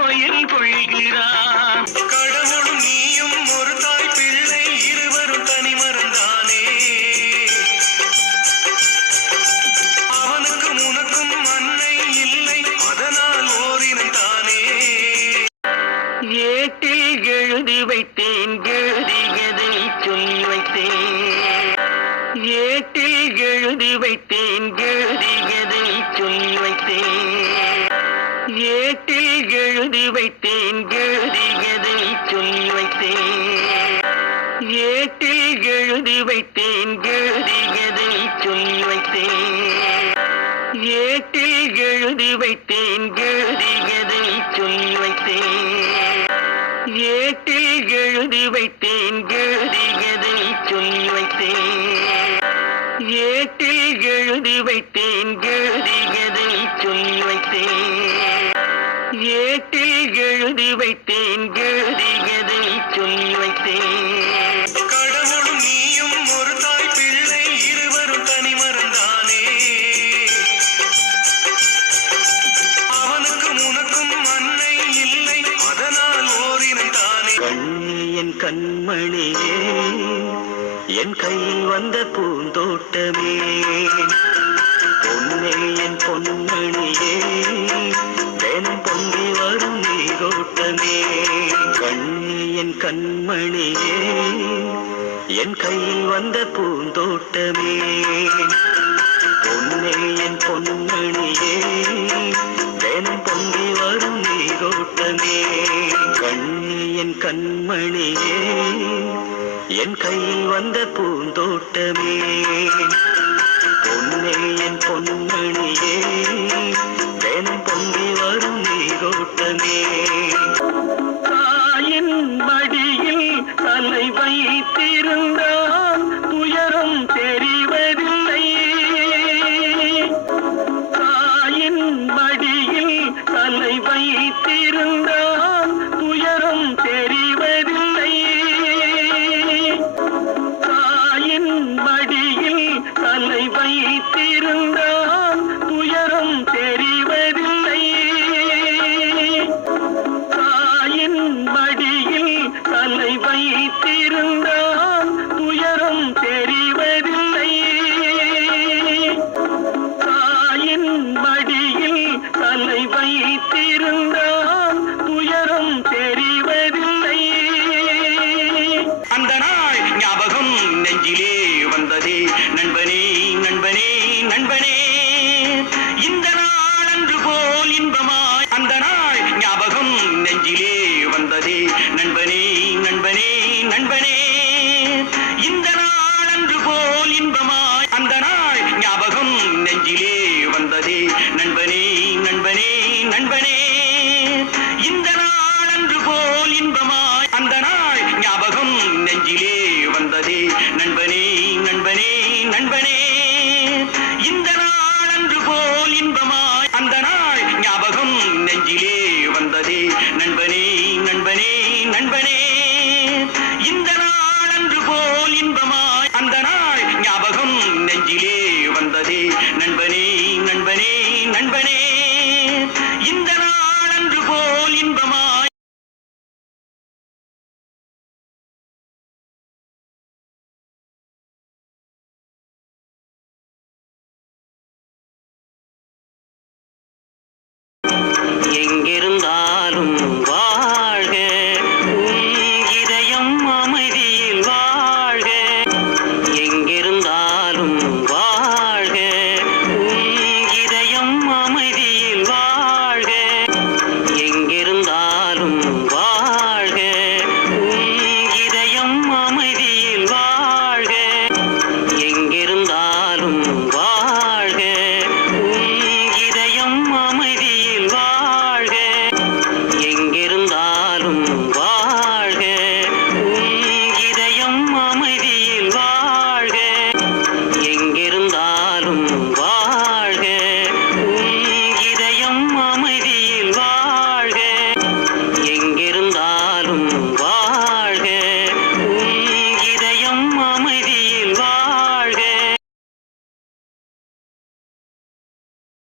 கோயில் கொள்கிறான். கடவுளும் நீயும் ஒரு தாய் பிள்ளை இருவரும் தனிமறந்தானே. அவனுக்கும் உனக்கும் அன்னை இல்லை, அதனால் ஓரினம் தானே. ஏட்டில் எழுதி வைத்தேன், எழுதியதை சொல்லி வைத்தேன். ஏட்டில் எழுதி வைத்தேன், எழுதியதை சொல்லி வைத்தேன். ஏட்டில் எழுதி வைத்தேன், எழுதியதை சொல்லி வைத்தேன். ஏட்டில் எழுதி வைத்தேன், எழுதியதை சொல்லி வைத்தேன். ஏட்டில் எழுதி வைத்தேன், எழுதியதை சொல்லி வைத்தேன். ஏட்டில் எழுதி வைத்தேன், எழுதியதை சொல்லி வைத்தேன். ஏட்டில் எழுதி வைத்தேன், எழுதியதை சொல்லி வைத்தேன். ஏட்டில் எழுதி வைத்தேன், எழுதியதை சொல்லி வைத்தேன். கடவுளும் நீயும் ஒரு தாய் பிள்ளை இருவரும் தனிமறந்தானே. அவனுக்கும் உனக்கும் அன்னை இல்லை, அதனால் ஓரினம் தானே. கண்ணே என் கண்மணியே, என் கையில் வந்த பூந்தோட்டமே. பொன்னே என் பொன்மணியே, தினம் பொங்கி வரும் நீரோட்டமே. கண்ணே என் கண்மணியே, என் கையில் வந்த பூந்தோட்டமே. பொன்னே என் பொன்மணியே, தினம் பொங்கி வரும் நீரோட்டமே. கண்ணே என் கண்மணியே, என் கையில் வந்த பூந்தோட்டமே. பொன்னே என் பொன்மணியே, தினம் பொங்கி வரும் நீரோட்டமே. தாயின் மடியில் தலை வைத்திருந்தான், துயரம் தெரிவதில்லை. தாயின் மடியில் தலை வைத்திருந்தான், துயரம் தெரிவதில்லை. தாயின் மடியில் தலை வைத்திருந்தான், துயரம் தெரிவதில்லை. தாயின் மடியில் தலை வைத்திருந்தான், துயரம் தெரிவதில்லை. தாயின் மடியில் தலை வைத்திருந்தான், துயரம் தெரிவதில்லை. அந்த நாள் ஞாபகம் நெஞ்சிலே வந்ததே, நண்பனே நண்பனே நண்பனே. இந்த நாள் அன்று போல் இன்பமாய், அந்த நாள் ஞாபகம் நெஞ்சிலே வந்ததே, நண்பனே நண்பனே நண்பனே. இந்த நாள் அன்று போல் இன்பமாய், அந்த நாள் ஞாபகம் நெஞ்சிலே வந்ததே, நண்பனே நண்பனே நண்பனே. இந்த நாள் அன்று போல் இன்பமாய், அந்த நாள் ஞாபகம் நெஞ்சிலே வந்ததே, நண்பனே நண்பனே நண்பனே. இந்த நாள் அன்று போல் இன்பமாய், அந்த நாள் ஞாபகம் நெஞ்சிலே வந்ததே, நண்பனே நண்பனே நண்பனே.